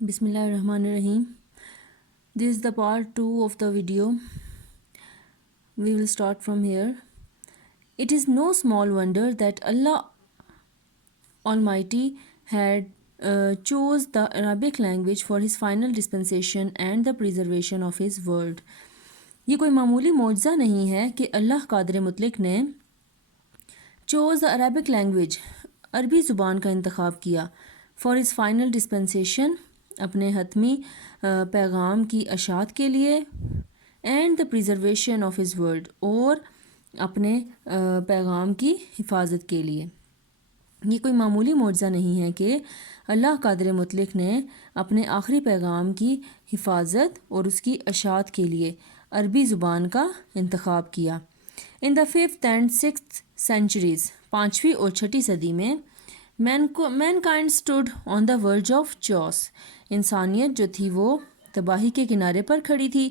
Bismillahirrahmanirrahim. This is the part 2 of the video. We will start from here. It is no small wonder that Allah Almighty had chose the Arabic language for His final dispensation and the preservation of His word. یہ کوئی معمولی معجزہ نہیں ہے کہ اللہ قادر مطلق نے choose the Arabic language عربی زبان کا انتخاب کیا فار ہز فائنل ڈسپنسیشن اپنے حتمی پیغام کی اشاعت کے لیے and the preservation of his word اور اپنے پیغام کی حفاظت کے لیے. یہ کوئی معمولی معجزہ نہیں ہے کہ اللہ قادر مطلق نے اپنے آخری پیغام کی حفاظت اور اس کی اشاعت کے لیے عربی زبان کا انتخاب کیا. ان دا 5th and 6th centuries 5ویں اور 6ٹھی صدی میں mankind stood on the verge of chaos. انسانیت جو تھی وہ تباہی کے کنارے پر کھڑی تھی.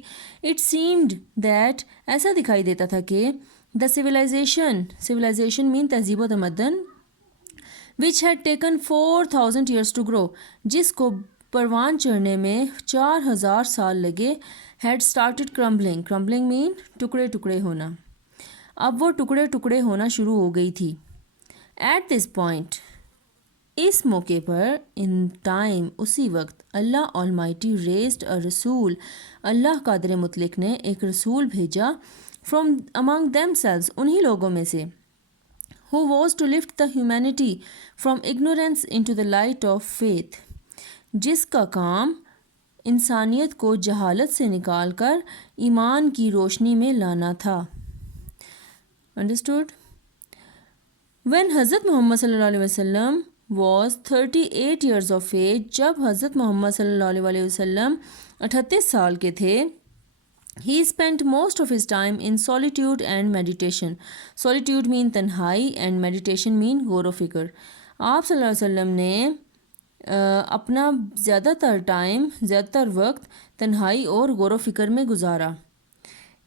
It seemed that ایسا دکھائی دیتا تھا کہ the civilization mean تہذیب و تمدن which had taken 4,000 years to grow جس کو پروان چڑھنے میں 4,000 سال لگے had started crumbling mean ٹکڑے ٹکڑے ہونا. اب وہ ٹکڑے ٹکڑے ہونا شروع ہو گئی تھی. At this point اس موقع پر in time اسی وقت اللہ Almighty raised a رسول اللہ قادر مطلق نے ایک رسول بھیجا from among themselves انہی لوگوں میں سے who was to lift the humanity from ignorance into the light of faith جس کا کام انسانیت کو جہالت سے نکال کر ایمان کی روشنی میں لانا تھا. Understood? When حضرت محمد صلی اللہ علیہ وسلم was 38 years of age جب حضرت محمد صلی اللہ علیہ وسلم 38 سال کے تھے he spent most of his time in solitude and meditation. Solitude mean تنہائی and meditation mean غور و فکر. آپ صلی اللہ علیہ وسلم نے اپنا زیادہ تر وقت تنہائی اور غور و فکر میں گزارا.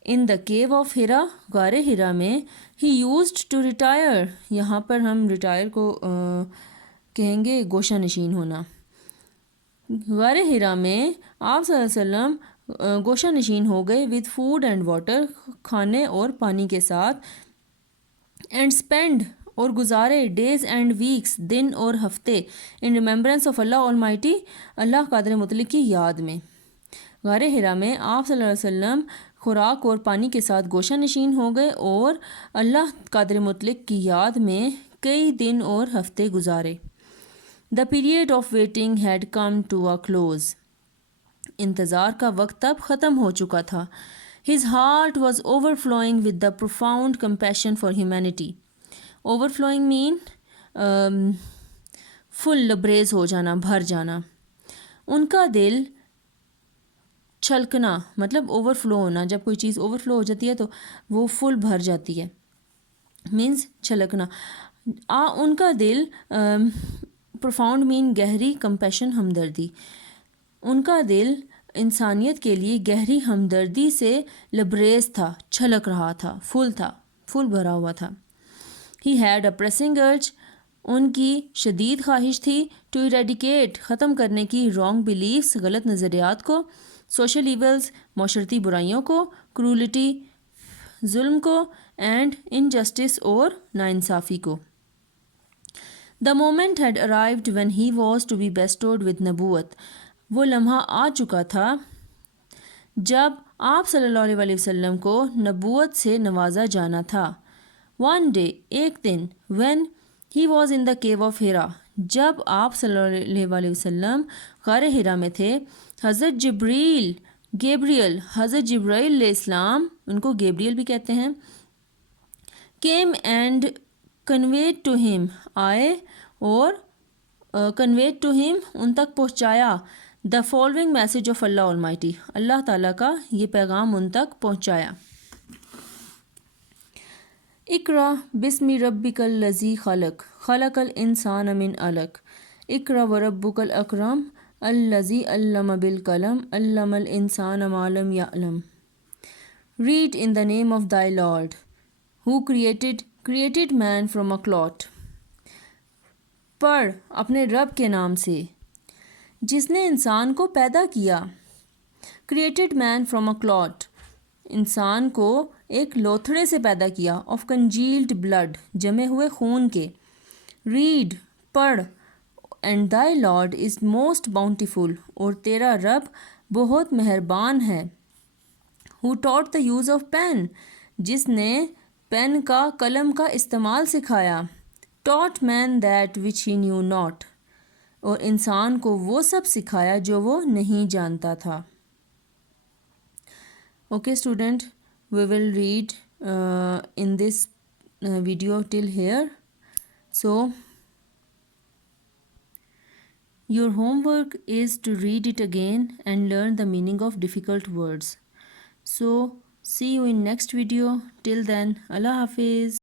In the cave of Hira غار ہرا میں he used to retire یہاں پر ہم retire کو کہیں گے گوشہ نشین ہونا. غار ہرا میں آپ صلی اللہ علیہ وسلم گوشہ نشین ہو گئے with food and water کھانے اور پانی کے ساتھ and spend اور گزارے days and weeks دن اور ہفتے in remembrance of Allah Almighty اللہ قادر مطلق کی یاد میں. غار ہرا میں آپ صلی اللہ علیہ وسلم خوراک اور پانی کے ساتھ گوشہ نشین ہو گئے اور اللہ قادر مطلق کی یاد میں کئی دن اور ہفتے گزارے. The period of waiting had come to a close. انتظار کا وقت اب ختم ہو چکا تھا. His heart was overflowing with the profound compassion for humanity. Overflowing mean full لبریز ہو جانا بھر جانا. ان کا دل چھلکنا مطلب اوور فلو ہونا. جب کوئی چیز اوور فلو ہو جاتی ہے تو وہ فل بھر جاتی ہے مینز چھلکنا. ان کا دل پروفاؤنڈ مین گہری کمپیشن ہمدردی. ان کا دل انسانیت کے لیے گہری ہمدردی سے لبریز تھا چھلک رہا تھا فل بھرا ہوا تھا. He had a pressing urge ان کی شدید خواہش تھی to eradicate ختم کرنے کی wrong beliefs غلط نظریات کو, social evils معاشرتی برائیوں کو, cruelty ظلم کو and injustice اور ناانصافی کو. The moment had arrived when he was to be bestowed with نبوت. وہ لمحہ آ چکا تھا جب آپ صلی اللہ علیہ وسلم کو نبوت سے نوازا جانا تھا. One day ایک دن when he was in the cave of Hira جب آپ صلی اللہ علیہ وسلم غار ہرا میں تھے حضرت حضرت جبرائیل علیہ السلام ان کو گیبریل بھی کہتے ہیں came and conveyed to him آئے اور conveyed to him ان تک پہنچایا the following message of Allah Almighty اللہ تعالیٰ کا یہ پیغام ان تک پہنچایا. اقرا بسم ربک الذی خلق خلق الانسان من علق اقرا وربک الاکرم الذی علم بالقلم علم الانسان ما لم یعلم. Read in the name of thy Lord who created man from a clot. پڑھ اپنے رب کے نام سے جس نے انسان کو پیدا کیا. Created man from a clot. انسان کو ایک لوتھڑے سے پیدا کیا. Of congealed blood. جمے ہوئے خون کے. ریڈ. پڑھ. And thy Lord is most bountiful. اور تیرا رب بہت مہربان ہے. who taught the use of pen. جس نے پین کا قلم کا استعمال سکھایا. taught man that which he knew not. اور انسان کو وہ سب سکھایا جو وہ نہیں جانتا تھا. Okay student, we will read in this video till here. So your homework is to read it again and learn the meaning of difficult words. So see you in next video. Till then, Allah Hafiz.